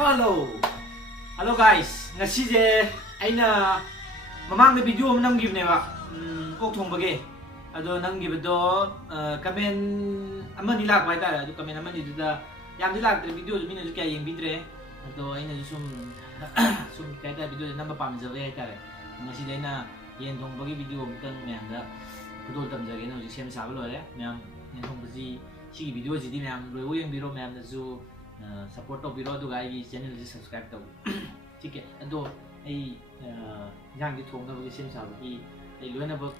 Hello, hello guys. Ngasije aina mamang video am namgibneba ok thongbage ado namgibedo comment amani lak bai tara ado comment amani duda yamdi lak video mina ju kya yengbidre ado aina ju sum kya ta video namba pamjabe tara ngasije aina yen thongbage video mitang myamda kudol tamjage na ju sem sa lore myam yen thongbaji sigi video jidi myam loi yengbiro myam na ju support of biro duga ai channel ji subscribe to ठीक है अदो आई yang di thong na bu sim sa bu ai loina bu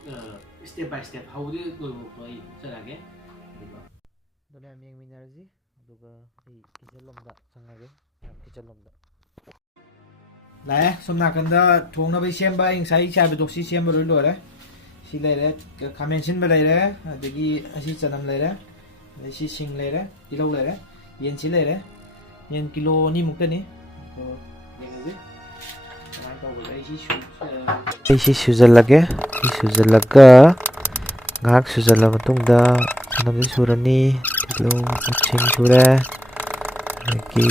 step by step how di loi bu ai chara ge do na meng minerji aduga ai kitchen lomda changage kitchen lomda lai somna kanda thong na bu sem ba ing sai cha bu dok si sem bu lo re si lai re comment sin ba lai re adagi asi chanam lai re si sing lai re ilo lai re yen si lai re yen kilo ni muk ta ni isi suzalage suzalaga ngak suzala matungda namni surani tilo kucing sure lagi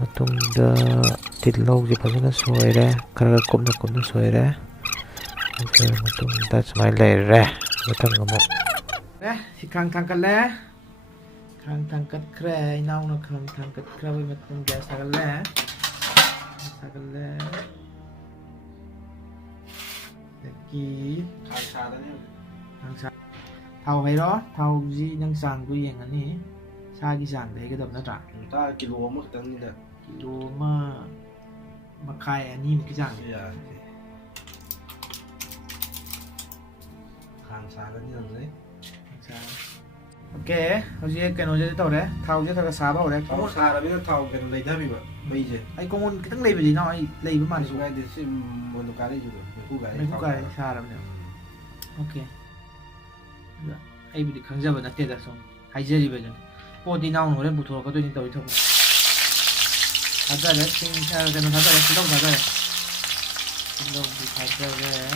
matungda tilo je pasana soire karaga komna soire matungda smile re matang ngamuk si kang tangkal le kang tangkat kre inau na kang tangkat kre wi matung gas sakal le lagi kang sa thau hai đó thau ji nang sang ku yeng ani sa gi sang dei ga dam na tra ta kilo mức tăng như thế kilo ma khai ani ma ki sang hàng xa cái như thế ok hojie cái nó je tàu đấy thau je thau sa bao đấy thau xa là biết thau cái này thay bị vậy bây giờ ai con muốn cái thằng này gì nó ai lấy với mà chúng ai thì xem một cái đấy rồi mấy cô gái xa lắm nè ok ai bị kháng giờ nó tệ ra xong hay giờ gì vậy nhỉ cô đi nào nó lên bút thua có tôi đi tàu đi thôi thật ra đấy xin cái nó thật ra đấy xin đâu thật ra đấy xin đâu thì thật ra đấy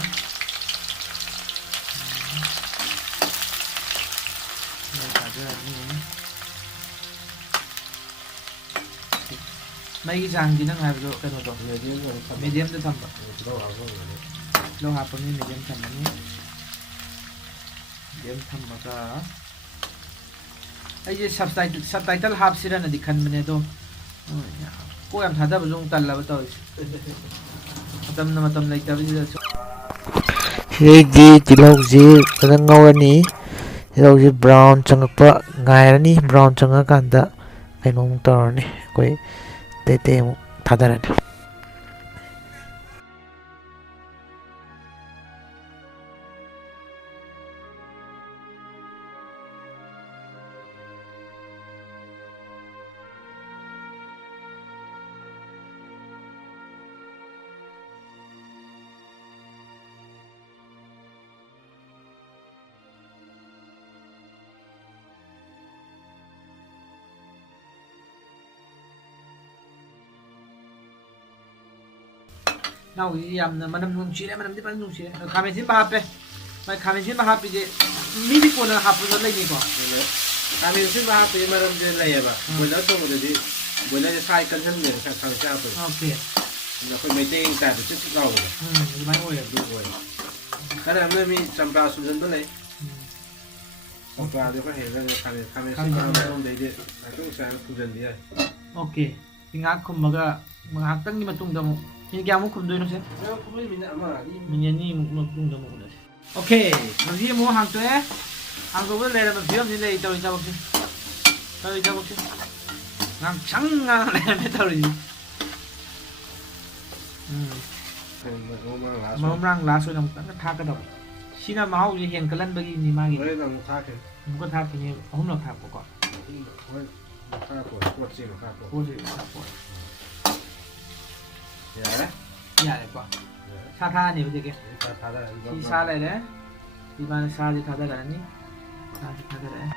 mấy cái rang gì nó ngay rồi cái nó medium nó thầm lâu hạp này medium thầm này medium thầm mà cái subtitle hạp xí ra là đi khăn bên này thôi cô em thấy đâu dùng tần là bắt đầu tâm này tao bây giờ Hegi tilauji kadang ngawani tilauji brown changakpa ngairani brown changakanda kainong tarani koi tete mu thadarani nào cái yam mà nằm nung chi đấy mà nằm tiếp nằm nung chi đấy khamen xin bahap đấy mà khamen xin bahap thì mi đi cô nào hấp nó lấy gì quoi kami xin ba thì mà làm gì này mà buổi đó xong rồi thì buổi đó sai cân thân mình sang sang sao rồi ok là phải mấy tên tại tổ chức đầu rồi thì mấy ngồi đúng rồi cái này mới mi chăm bao xuống dân đó này chăm bao thì có thể là kami xin ba mà không đấy thì cũng sang xuống dân đi rồi ok thì ngã không mà cái ngã tăng như mà tung đồng ini kamu kum dulu sih menyanyi tung đồng một đấy ok bây giờ mua hàng tuế hàng tuế lên là mình phiếu như này tôi sao bác sĩ ngang trắng ngang này mới tao gì mà hôm răng lá sôi nồng tắc thác cái đầu xin là máu gì hiện cái lần bây giờ gì mà gì đấy là một thác không có thác thì như hôm nào thác của con thác của quật gì mà thác của cô gì thác của dạ đấy dạ đấy quả sa tha nhiều gì kìa thì sa này đấy thì mà sa thì thà ra là nhỉ sa thì thà ra đấy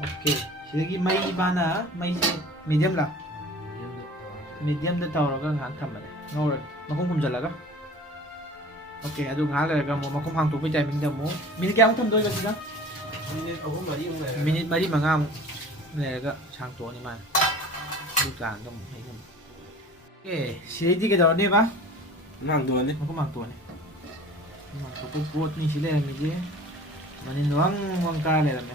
ok jadi mai mana mai medium lah medium tu tahu orang kan tham mana ngau rồi mà không jalan ka โอเคꯑꯗꯨ ꯉꯥꯏꯍꯥꯛ ꯂꯩꯔꯒ ꯑꯃꯨꯛ ꯃꯈꯨꯝ ꯍꯥꯡꯇꯣꯛꯄꯒꯤ ꯇꯥꯏꯃꯤꯡꯗ ꯑꯃꯨꯛ minute ꯀꯌꯥꯃꯨꯛ ꯊꯝꯗꯣꯏꯕ ꯁꯤꯗ minute 3-4 ꯂꯩꯔꯦ minute 4-5ꯃꯨꯛ ꯂꯩꯔꯒ ꯁꯥꯡꯇꯣꯛꯑꯅꯤ ꯃꯥꯅ ꯑꯗꯨ ꯀꯥꯟꯗ ꯑꯃꯨꯛ ꯑꯩꯅ ꯑꯣꯀꯦ ꯁꯤꯗꯩꯗꯤ ꯀꯩꯗꯧꯔꯅꯦꯕ ꯅꯪꯗꯣꯅꯤ ꯃꯈꯨꯝ ꯍꯥꯡꯇꯣꯛꯑꯅꯤ ꯃꯈꯨꯝ ꯍꯥꯡꯇꯣꯛꯄ ꯄꯣꯠꯅꯤ ꯁꯤ ꯂꯩꯔꯝꯃꯤꯁꯦ ꯃꯅꯤꯟ ꯋꯪ ꯋꯪ ꯀꯥꯔ ꯂꯩꯔꯝꯃꯦ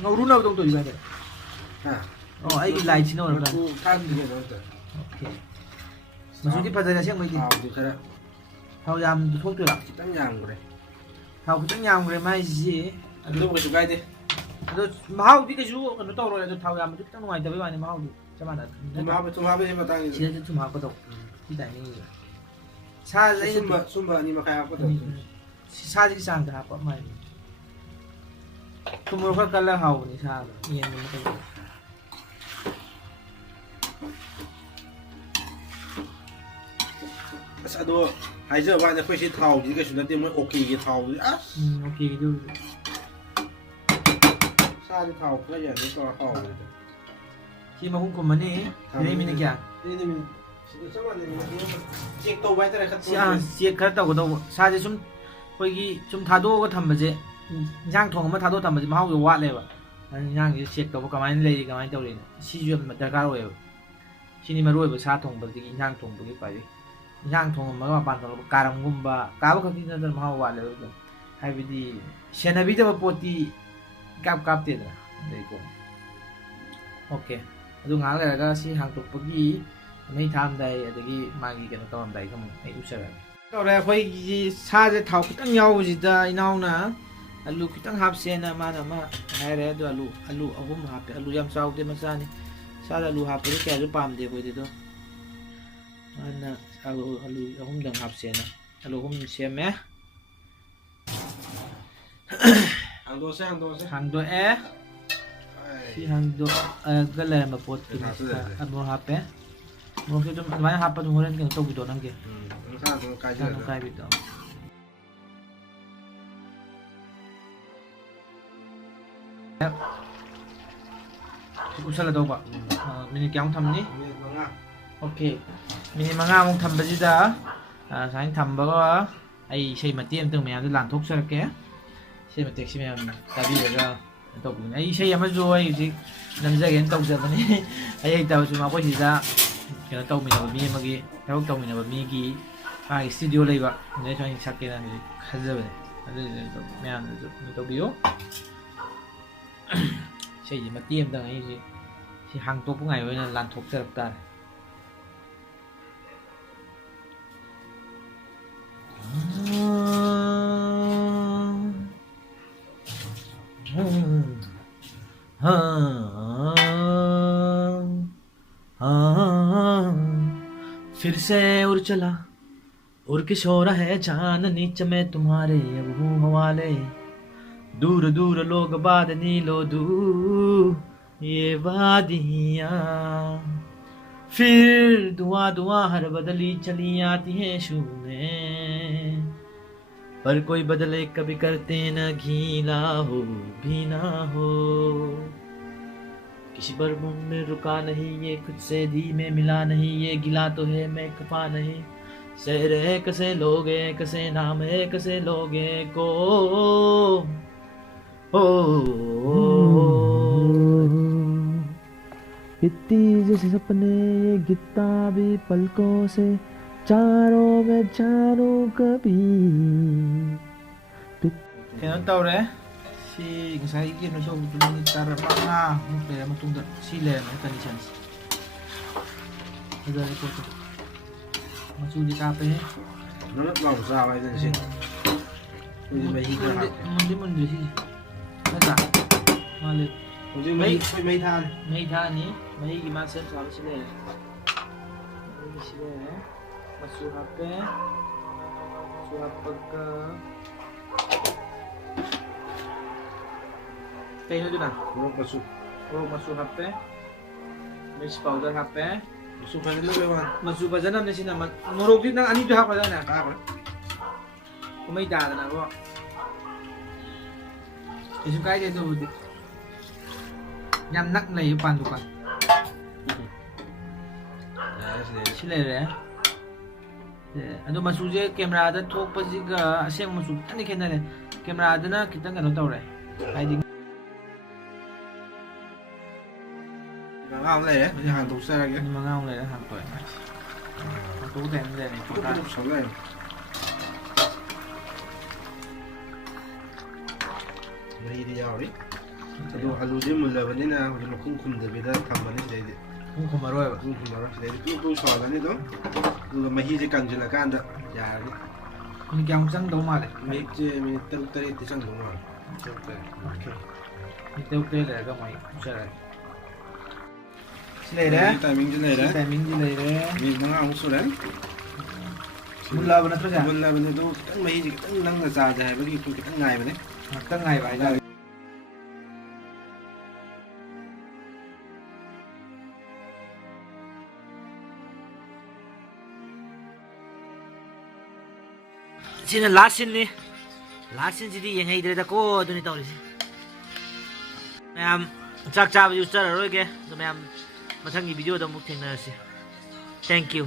ꯉꯧꯔꯨꯅꯕ ꯇꯧꯗꯣꯏ ꯚꯥꯏ ꯍꯥ ꯑꯣ ꯑꯩꯒꯤ ꯂꯥꯏꯠꯁꯤꯅ ꯑꯣꯏꯔꯕ꯭ꯔꯥ ꯃꯆꯨ ꯊꯥꯛꯇ꯭ꯔꯤꯉꯩ ꯅꯠꯇꯦ ꯑꯣꯀꯦ ꯃꯆꯨꯗꯤ ꯐꯖꯔꯦ ꯑꯁꯦꯡꯕꯩꯗꯤ ꯊꯥꯎꯗꯤ ꯈꯔ ꯊꯥꯎ ꯌꯥꯝ ꯊꯣꯛꯇꯣꯏꯔꯥ ꯈꯤꯇꯪ ꯌꯥꯝꯈ꯭ꯔꯦ ꯊꯥꯎ ꯈꯤꯇꯪ ꯌꯥꯝꯈ꯭ꯔꯦ ꯃꯥꯏꯁꯤ ꯑꯗꯨꯕꯨ ꯀꯩꯁꯨ ꯀꯥꯏꯗꯦ ꯑꯗꯣ ꯃꯍꯥꯎꯗꯤ ꯀꯩꯁꯨ ꯀꯩꯅꯣ ꯇꯧꯔꯣꯏ ꯑꯗꯣ ꯊꯥꯎ ꯌꯥꯝꯕꯗꯤ ꯈꯤꯇꯪ ꯅꯨꯡꯉꯥꯏꯇꯕꯩ ꯋꯥꯅꯤ ꯃꯍꯥꯎꯗꯤ ꯆꯞ ꯃꯥꯟꯅꯩ ꯊꯨꯝ ꯍꯥꯞꯄꯒꯤ ꯃꯇꯥꯡꯁꯤꯗ ꯁꯤꯗꯁꯨ ꯊꯨꯝ ꯍꯥꯞꯀꯗꯧ ꯁꯤ ꯇꯥꯏꯃꯤꯡꯁꯤꯗ ꯁꯥꯁꯦ ꯑꯩꯅ ꯁꯨꯝꯕ 2 ꯃꯈꯥꯏ ꯍꯥꯞꯀꯗꯕ ꯁꯥꯁꯤꯒꯤ ꯆꯥꯡꯗ ꯍꯥꯞꯄ ꯃꯥꯏ ꯊꯨꯝ ꯃꯣꯔꯣꯛ ꯈꯔ ꯀꯜꯂꯒ ꯍꯥꯎꯕꯅꯤ ꯁꯥꯗꯣ ꯌꯦꯟꯒꯨꯝꯕ ꯀꯩꯒꯨꯝꯕ ꯑꯁ ꯑꯗꯣ ꯍꯥꯏꯖꯕ ꯋꯥꯅꯤ ꯑꯩꯈꯣꯏ ꯁꯤ ꯊꯥꯎꯁꯤ ꯀꯩꯁꯨ ꯅꯠꯇꯦ ꯃꯣꯏ ꯑꯣꯀꯦꯒꯤ ꯊꯥꯎꯗꯨꯗꯤ ꯑꯁ ꯑꯣꯀꯦ ꯑꯗꯨ ꯁꯥꯗꯤ ꯊꯥꯎ ꯈꯔ ꯌꯥꯅꯤ ꯇꯧꯔ ꯍꯥꯎꯕꯅꯤꯗ ꯁꯤ ꯃꯈꯨꯝ ꯈꯨꯝꯃꯅꯤ ꯁꯤꯗꯩ ꯃꯤꯅꯤꯠ ꯀꯌꯥ ꯁꯤꯗ ꯆꯞ ꯃꯥꯟꯅꯩ ꯆꯦꯛ ꯇꯧꯕ ꯍꯥꯏꯇꯥꯔꯦ ꯁꯤ ꯆꯦꯛ ꯈꯔ ꯇꯧꯒꯗꯧꯕ ꯁꯥꯁꯦ ꯁꯨꯝ ꯑꯩꯈꯣꯏꯒꯤ ꯁꯨꯝ ꯊꯥꯗꯣꯛꯑꯒ ꯊꯝꯕꯁꯦ ꯏꯟꯁꯥꯡ ꯊꯣꯡ ꯑꯃ ꯊꯥꯗꯣꯛꯑ ꯊꯝꯕꯁꯦ ꯃꯍꯥꯎꯁꯦ ꯋꯥꯠꯂꯦꯕ ꯑꯗꯨꯅ ꯏꯟꯁꯥꯡꯁꯦ ꯆꯦꯛ ꯇꯧꯕ ꯀꯃꯥꯏꯅ ꯂꯩꯔꯤ ꯀꯃꯥꯏꯅ ꯇꯧꯔꯤꯅꯣ ꯁꯤꯁꯨ ꯌꯥꯝ ꯗꯔꯀꯥꯔ ꯑꯣꯏꯌꯦꯕ ꯁꯤꯅꯤ ꯃꯔꯨ ꯑꯣꯏꯕ ꯁꯥ ꯊꯣꯡꯕꯗꯒꯤ ꯏꯟꯁꯥꯡ ꯊꯣꯡꯕꯒꯤ ꯈ꯭ꯋꯥꯏꯗꯒꯤ ꯏꯟꯁꯥꯡ ꯊꯣꯡꯉꯝꯃꯒ ꯃꯄꯥꯟ ꯊꯣꯛꯂꯛꯄ ꯀꯥꯔꯝꯒꯨꯝꯕ ꯀꯥꯕ ꯈꯛꯀꯤ ꯅꯠꯇꯅ ꯃꯍꯥꯎ ꯋꯥꯠꯂꯦꯕ ꯑꯗꯨꯝ ꯍꯥꯏꯕꯗꯤ ꯁꯦꯟꯅꯕꯤꯗꯕ ꯄꯣꯠꯇꯤ ꯀꯥꯞꯇꯦꯗꯅ ꯑꯗꯩꯀꯣ ꯑꯣꯀꯦ ꯑꯗꯨ ꯉꯥꯏꯍꯥꯛ ꯂꯩꯔꯒ ꯁꯤ ꯍꯥꯡꯇꯣꯛꯄꯒꯤ ꯃꯩ ꯊꯥꯔꯝꯗꯥꯏ ꯑꯗꯒꯤ ꯃꯥꯒꯤ ꯀꯩꯅꯣ ꯇꯧꯔꯝꯗꯥꯏꯗ ꯑꯃꯨꯛ ꯑꯩ ꯎꯆꯔꯛꯑꯒꯦ ꯇꯧꯔꯦ ꯑꯩꯈꯣꯏꯒꯤ ꯁꯥꯁꯦ ꯊꯥꯎ ꯈꯤꯇꯪ ꯌꯥꯎꯕꯁꯤꯗ ꯏꯅꯥꯎꯅ ꯑꯂꯨ ꯈꯤꯇꯪ ꯍꯥꯞꯁꯦꯅ ꯃꯥꯅ ꯑꯃ ꯍꯥꯏꯔꯦ ꯑꯗꯣ ꯑꯂꯨ 3 ꯍꯥꯞꯄꯦ ꯑꯂꯨ ꯌꯥꯝ ꯆꯥꯎꯗꯦ ꯃꯆꯥꯅꯤ ꯁꯥꯗ ꯑꯂꯨ ꯍꯥꯞꯄꯗꯤ ꯀꯌꯥꯁꯨ ꯄꯥꯝꯗꯦ ꯑꯩꯈꯣꯏꯗꯤ ꯑꯗꯣ ꯃꯥꯅ ꯑꯂꯨ 3ꯗꯪ ꯍꯥꯞꯁꯦꯅ ꯑꯂꯨ 3 ꯁꯦꯝꯃꯦ ꯍꯥꯡꯗꯣꯛꯑꯁꯦ ꯍꯥꯡꯗꯣꯛꯑꯦ ꯁꯤ ꯍꯥꯡꯗꯣꯛꯑꯒ ꯂꯩꯔꯝꯕ ꯄꯣꯠꯇꯨꯅꯤ ꯑꯃꯨꯛ ꯍꯥꯞꯄꯦ ꯃꯣꯔꯣꯛꯁꯦ ꯑꯗꯨꯝ ꯑꯗꯨꯃꯥꯏꯅ ꯍꯥꯞꯄ ꯑꯗꯨꯝ ꯍꯣꯔꯦꯟ ꯀꯩꯅꯣ ꯇꯧꯕꯤꯗꯣ ꯅꯪꯒꯤ ꯃꯁꯥꯗꯨ ꯀꯥꯏꯖꯔꯒ ꯀꯥꯏꯕꯤꯗꯣ ꯎꯁꯜꯂꯗꯧꯕ ꯃꯤꯅꯤꯠ ꯀꯌꯥꯃꯨꯛ ꯊꯝꯅꯤ ꯃꯤꯅꯤꯠ 5 ꯑꯣꯀꯦ ꯃꯤꯅꯤꯠ 5ꯃꯨꯛ ꯊꯝꯕꯁꯤꯗ ꯁꯨꯃꯥꯏꯅ ꯊꯝꯕꯒ ꯑꯩ ꯏꯁꯩ ꯃꯇꯦꯛ ꯑꯃꯇꯪ ꯃꯌꯥꯝꯗ ꯂꯥꯟꯊꯣꯛꯆꯔꯛꯀꯦ ꯏꯁꯩ ꯃꯇꯦꯛꯁꯤ ꯃꯌꯥꯝ ꯇꯥꯕꯤꯔꯒ ꯇꯧꯕꯤꯅꯤ ꯑꯩ ꯏꯁꯩ ꯑꯃꯁꯨ ꯑꯩ ꯍꯧꯖꯤꯛ ꯅꯝꯖꯒꯦꯅ ꯇꯧꯖꯕꯅꯤ ꯑꯩ ꯍꯩꯇꯕꯁꯨ ꯃꯈꯣꯏ ꯁꯤꯗ ꯀꯩꯅꯣ ꯇꯧꯃꯤꯟꯅꯕ ꯃꯤ ꯑꯃꯒꯤ ꯊꯕꯛ ꯇꯧꯃꯤꯟꯅꯕ ꯃꯤꯒꯤ ꯃꯥꯒꯤ ꯏꯁꯇꯨꯗꯤꯑꯣ ꯂꯩꯕ ꯑꯗꯩ ꯁꯨꯃꯥꯏꯅ ꯁꯛꯀꯦꯅ ꯍꯧꯖꯤꯛ ꯈꯟꯖꯕꯅꯦ ꯑꯗꯨꯗꯨꯅ ꯃꯌꯥꯝꯅꯁꯨ ꯇꯧꯕꯤꯌꯨ ꯏꯁꯩꯁꯤ ꯃꯇꯦꯛ ꯑꯃꯇꯪ ꯑꯩꯁꯤ ꯁꯤ ꯍꯥꯡꯇꯣꯛꯄ ꯉꯥꯏꯕ ꯑꯣꯏꯅ ꯂꯥꯟꯊꯣꯛꯆꯔꯛ ꯇꯥꯔꯦ फिर से उड़ चला उड़ के सो रहा है चांद नीचे में तुम्हारे अब हूँ हवाले दूर दूर लोग बाद नीलो दूर ये वादियाँ फिर धुआं धुआं हर बदली चली आती है शू में पर कोई बदले कभी करते न गीला हो भी ना हो किसी पर मुंड रुका नहीं ये खुद से दी में मिला नहीं ये गिला तो है मैं खफा नहीं शहर है कसे लोगे कसे नाम है कसे लोगे को ओ इतनी जैसे सपने ये गिरता भी पलकों से चारों में जानू कभी kaya tawre si ngasay kino so tulungi tara mga kaya matungda sila may conditions ada ito to masuli kape Nó mỏng ra vậy rồi xin. Bây giờ mày hít ra học. mundi si nata malit Bây giờ mày than. may dhani may gimasan sa sila sila masuhape suhapag kayo doon na Nó có sụp. masuhape mix powder hape Sụp phải lên luôn. masuba dyan na sinaman murog din ng anito hapa dyan na À, kung may dada na po isang kaya dito nyam nak na yung pandukan ꯌꯥꯔꯦ ꯁꯤꯗꯩꯗꯤ ꯁꯤ ꯂꯩꯔꯦ ꯑꯗꯣ ꯃꯆꯨꯁꯦ ꯀꯦꯃꯦꯔꯥꯗ ꯊꯣꯛꯄꯁꯤꯒ ꯑꯁꯦꯡꯕ ꯃꯆꯨ ꯈꯤꯇꯪꯗꯤ ꯈꯦꯠꯅꯔꯦ ꯀꯦꯃꯦꯔꯥꯗꯅ ꯈꯤꯇꯪ ꯀꯩꯅꯣ ꯇꯧꯔꯦ ꯍꯥꯏꯗꯤ ꯃꯉꯥ ꯑꯃ ꯂꯩꯔꯦ ꯍꯧꯖꯤꯛ ꯍꯥꯡꯗꯣꯛꯆꯔꯒꯦ 5 ꯂꯩꯔꯦ ꯍꯥꯡꯇꯣꯛꯑꯦ ꯍꯥꯡꯇꯣꯛ ꯇꯥꯏꯝꯗ ꯂꯩꯔꯦ ꯄꯨꯂꯞ ꯁꯣꯜ ꯂꯩꯔꯦ ꯃꯍꯤꯗꯤ ꯌꯥꯎꯔꯤ ꯑꯗꯣ ꯑꯂꯨꯗꯤ ꯃꯨꯜꯂꯕꯅꯤꯅ ꯍꯧꯖꯤꯛ ꯃꯈꯨꯝ ꯈꯨꯝꯗꯕꯤꯗ ꯊꯝꯃꯅꯤ ꯁꯤꯗꯩꯗꯤ ꯈꯨꯝꯃꯔꯣꯏꯕ ꯃꯈꯨꯝ ꯈꯨꯝꯃꯔꯣꯏ ꯁꯤꯗꯩꯗꯤ ꯄꯨꯡ ꯁꯧꯍꯜꯂꯅꯤ ꯑꯗꯨꯝ ꯑꯗꯨꯒ ꯃꯍꯤꯁꯦ ꯀꯪꯁꯤꯜꯂꯀꯥꯟꯗ ꯌꯥꯔꯅꯤ ꯃꯤꯅꯤꯠ ꯀꯌꯥꯃꯨꯛ ꯆꯪꯗꯧ ꯃꯥꯜꯂꯦ ꯃꯤꯅꯤꯠꯁꯦ ꯃꯤꯅꯤꯠ 6-7ꯗꯤ ꯆꯪꯗꯧ ꯃꯥꯜꯂꯦ 6-7 ꯑꯣꯀꯦ ꯃꯤꯅꯤꯠ 6 ꯂꯩꯔꯒ ꯃꯣꯏ ꯎꯞꯆꯔꯒꯦ ꯁꯤ ꯂꯩꯔꯦ ꯇꯥꯏꯃꯤꯡꯁꯦ ꯂꯩꯔꯦ ꯇꯥꯏꯃꯤꯡꯗꯤ ꯂꯩꯔꯦ ꯃꯤꯅꯤꯠ 5 ꯁꯨꯔꯦ ꯃꯨꯜꯂꯕ ꯅꯠꯇ꯭ꯔꯣ ꯁꯦ ꯃꯨꯜꯂꯕꯅꯤ ꯑꯗꯨ ꯈꯤꯇꯪ ꯃꯍꯤꯁꯦ ꯈꯤꯇꯪ ꯅꯪꯅ ꯆꯥꯖꯦ ꯍꯥꯏꯕꯒꯤ ꯑꯩꯈꯣꯏ ꯈꯤꯇꯪ ꯉꯥꯏꯕꯅꯦ ꯉꯥꯛꯇꯪ ꯉꯥꯏꯕ ꯍꯥꯏꯇꯥꯔꯦ ꯁꯤꯅ ꯂꯥꯁ ꯁꯤꯟꯅꯤ ꯂꯥꯁ ꯁꯤꯟꯁꯤꯗꯤ ꯌꯦꯡꯍꯩꯗ꯭ꯔꯦꯗꯀꯣ ꯑꯗꯨꯅꯤ ꯇꯧꯔꯤꯁꯦ ꯃꯌꯥꯝ ꯆꯥꯛ ꯆꯥꯕꯗꯤ ꯎꯠꯆꯔꯔꯣꯏꯒꯦ ꯑꯗꯣ ꯃꯌꯥꯝ ꯃꯊꯪꯒꯤ ꯚꯤꯗꯤꯑꯣꯗ ꯑꯃꯨꯛ ꯊꯦꯡꯅꯔꯁꯤ ꯊꯦꯡꯛ ꯌꯨ